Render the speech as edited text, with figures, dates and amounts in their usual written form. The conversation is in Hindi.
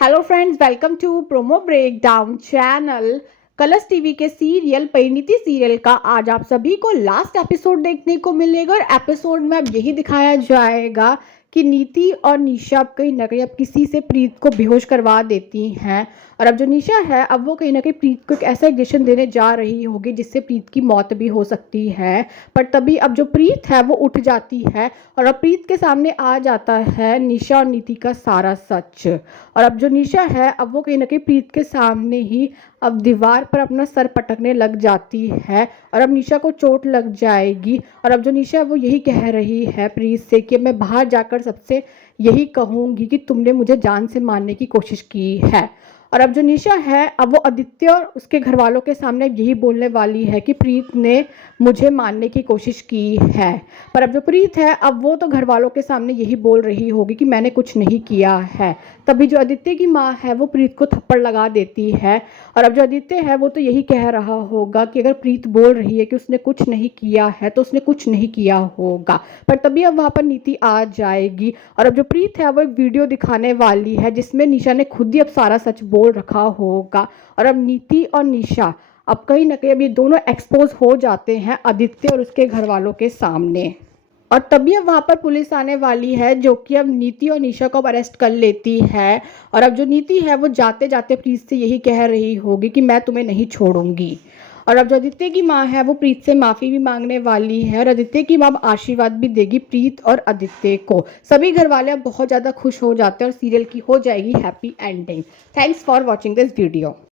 Hello friends, welcome to promo break down channel. Colors TV के सीरियल परिणीति सीरियल का आज आप सभी को लास्ट एपिसोड देखने को मिलेगा और एपिसोड में अब यही दिखाया जाएगा कि नीति और निशा अब कहीं ना कहीं अब किसी से प्रीत को बेहोश करवा देती हैं। और अब जो निशा है अब वो कहीं ना कहीं प्रीत को एक ऐसा इंजेक्शन देने जा रही होगी जिससे प्रीत की मौत भी हो सकती है। पर तभी अब जो प्रीत है वो उठ जाती है और अब प्रीत के सामने आ जाता है निशा और नीति का सारा सच। और अब जो निशा है अब वो कहीं ना कहीं प्रीत के सामने ही अब दीवार पर अपना सर पटकने लग जाती है और अब निशा को चोट लग जाएगी। और अब जो निशा है वो यही कह रही है प्रीत से कि मैं बाहर जाकर सबसे यही कहूँगी कि तुमने मुझे जान से मारने की कोशिश की है। और अब जो निशा है अब वो आदित्य और उसके घर वालों के सामने यही बोलने वाली है कि प्रीत ने मुझे मारने की कोशिश की है। पर अब जो प्रीत है अब वो तो घर वालों के सामने यही बोल रही होगी कि मैंने कुछ नहीं किया है। तभी जो आदित्य की माँ है वो प्रीत को थप्पड़ लगा देती है। और अब जो आदित्य है वो तो यही कह रहा होगा कि अगर प्रीत बोल रही है कि उसने कुछ नहीं किया है तो उसने कुछ नहीं किया होगा। पर तभी अब वहाँ पर नीति आ जाएगी और अब जो प्रीत है वो एक वीडियो दिखाने वाली है जिसमें निशा ने खुद ही अब सारा सच बोल रखा होगा। और अब नीति और निशा अब कहीं ना कहीं अब ये दोनों एक्सपोज हो जाते हैं आदित्य और उसके घर वालों के सामने। और तभी अब वहाँ पर पुलिस आने वाली है जो कि अब नीति और निशा को अब अरेस्ट कर लेती है। और अब जो नीति है वो जाते जाते प्रीत से यही कह रही होगी कि मैं तुम्हें नहीं छोड़ूंगी। और अब जो आदित्य की माँ है वो प्रीत से माफ़ी भी मांगने वाली है और आदित्य की माँ अब आशीर्वाद भी देगी प्रीत और आदित्य को। सभी घर वाले अब बहुत ज़्यादा खुश हो जाते हैं और सीरियल की हो जाएगी happy ending. Thanks for watching this video.